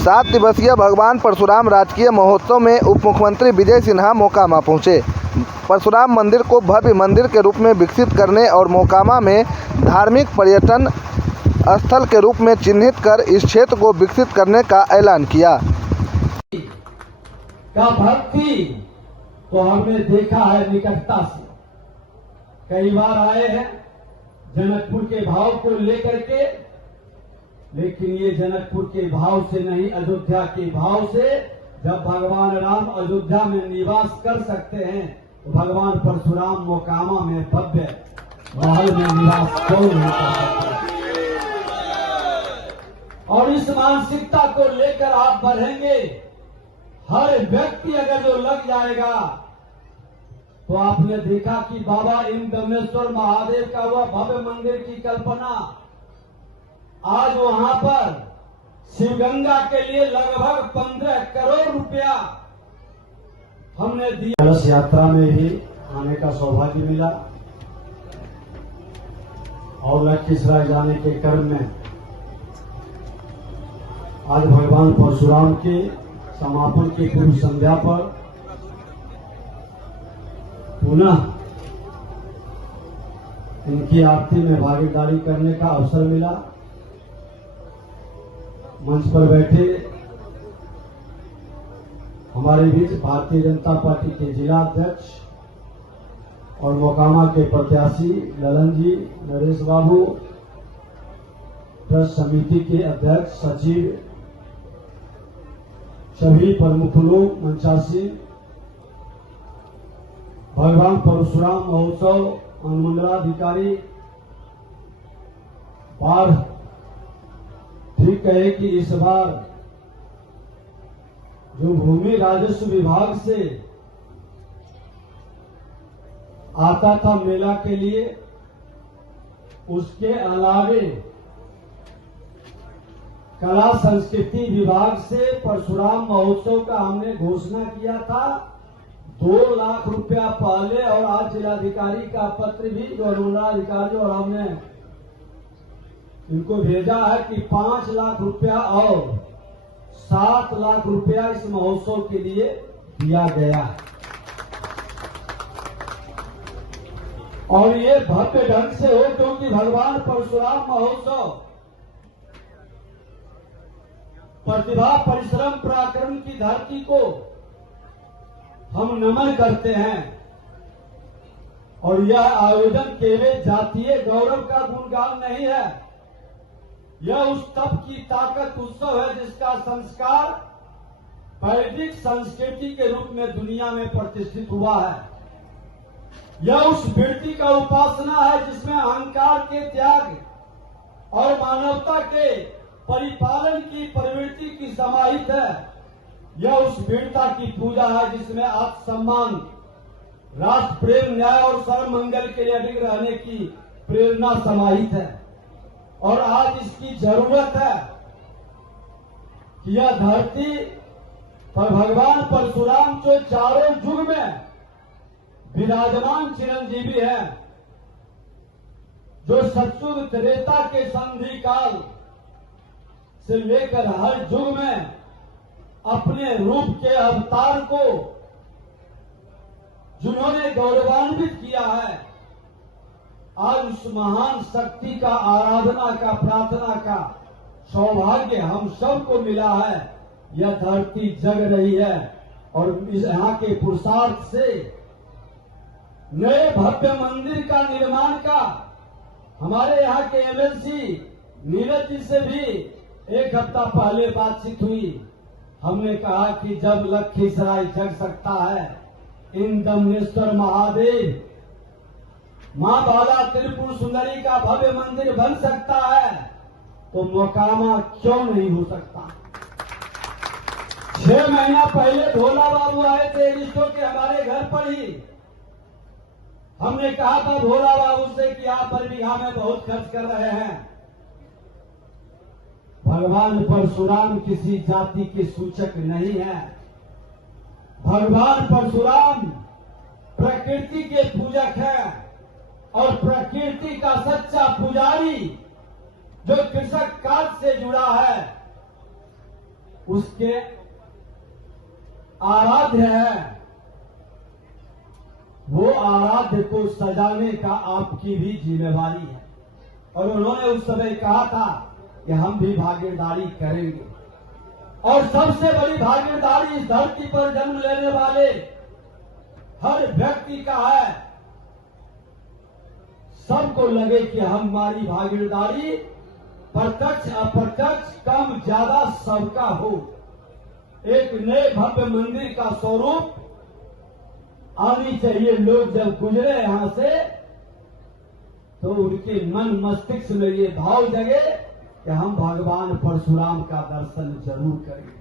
7 दिवसीय भगवान परशुराम राजकीय महोत्सव में उप मुख्यमंत्री विजय सिन्हा मोकामा पहुंचे। परशुराम मंदिर को भव्य मंदिर के रूप में विकसित करने और मोकामा में धार्मिक पर्यटन स्थल के रूप में चिन्हित कर इस क्षेत्र को विकसित करने का ऐलान किया। भक्ति तो हमने देखा है निकटता से, कई बार आए हैं जनकपुर के भाव को लेकर के, लेकिन ये जनकपुर के भाव से नहीं, अयोध्या के भाव से। जब भगवान राम अयोध्या में निवास कर सकते हैं तो भगवान परशुराम मोकामा में भव्य महल में निवास क्यों नहीं कर सकते। और इस मानसिकता को लेकर आप बढ़ेंगे। हर व्यक्ति अगर जो लग जाएगा तो आपने देखा कि बाबा इंद्रमेश्वर महादेव का वह भव्य मंदिर की कल्पना आज वहां पर शिवगंगा के लिए लगभग 15 करोड़ रुपया हमने दिया। कलश यात्रा में भी आने का सौभाग्य मिला और लखीसराय जाने के क्रम में आज भगवान परशुराम के समापन की पूर्व संध्या पर पुनः इनकी आरती में भागीदारी करने का अवसर मिला। मंच पर बैठे हमारे बीच भारतीय जनता पार्टी के जिला अध्यक्ष और मोकामा के प्रत्याशी ललन जी, नरेश बाबू, ट्रस्ट समिति के अध्यक्ष, सचिव, सभी प्रमुख लोग, मंचासी, भगवान परशुराम महोत्सव अनुमंडलाधिकारी, बार ठीक है कि इस बार जो भूमि राजस्व विभाग से आता था मेला के लिए, उसके अलावे कला संस्कृति विभाग से परशुराम महोत्सव का हमने घोषणा किया था 2 लाख रुपया पहले, और आज जिलाधिकारी का पत्र भी जो अनुमंडलाधिकारी और हमने इनको भेजा है कि 5 लाख रुपया और 7 लाख रुपया इस महोत्सव के लिए दिया गया। और ये भव्य ढंग से हो क्योंकि भगवान परशुराम महोत्सव प्रतिभा, परिश्रम, पराक्रम की धरती को हम नमन करते हैं। और यह आयोजन केवल जातीय गौरव का गुणगान नहीं है, यह उस तप की ताकत उत्सव है जिसका संस्कार वैदिक संस्कृति के रूप में दुनिया में प्रतिष्ठित हुआ है। यह उस वृत्ति का उपासना है जिसमें अहंकार के त्याग और मानवता के परिपालन की प्रवृत्ति की समाहित है। यह उस वीरता की पूजा है जिसमें आत्मसम्मान, राष्ट्र प्रेम, न्याय और सर्व मंगल के लिए अडिग रहने की प्रेरणा समाहित है। और आज इसकी जरूरत है कि यह धरती पर भगवान परशुराम जो चारों युग में विराजमान चिरंजीवी है, जो सतयुग त्रेता के संधि काल से लेकर हर युग में अपने रूप के अवतार को जिन्होंने गौरवान्वित किया है, आज उस महान शक्ति का आराधना का, प्रार्थना का सौभाग्य हम सबको मिला है। यह धरती जग रही है और इस यहाँ के पुरुषार्थ से नए भव्य मंदिर का निर्माण का हमारे यहाँ के एमएलसी नीरज जी से भी 1 हफ्ता पहले बातचीत हुई। हमने कहा कि जब लखीसराय जग सकता है, इंद्रमेश्वर महादेव, मां बाला त्रिपुर सुंदरी का भव्य मंदिर बन सकता है, तो मोकामा क्यों नहीं हो सकता। 6 महीना पहले भोला बाबू आए थे रिश्तों के हमारे घर पर ही। हमने कहा था भोला बाबू से कि आप पर बीघा में बहुत खर्च कर रहे हैं। भगवान परशुराम किसी जाति के सूचक नहीं है। भगवान परशुराम प्रकृति के पूजक है और प्रकृति का सच्चा पुजारी जो कृषक काज से जुड़ा है, उसके आराध्य है, वो आराध्य को सजाने का आपकी भी जिम्मेवारी है। और उन्होंने उस समय कहा था कि हम भी भागीदारी करेंगे। और सबसे बड़ी भागीदारी इस धरती पर जन्म लेने वाले हर व्यक्ति का है। सबको लगे कि हमारी भागीदारी प्रत्यक्ष अप्रत्यक्ष कम ज्यादा सबका हो। एक नए भव्य मंदिर का स्वरूप आनी चाहिए। लोग जब गुजरे यहां से तो उनके मन मस्तिष्क में ये भाव जगे कि हम भगवान परशुराम का दर्शन जरूर करेंगे।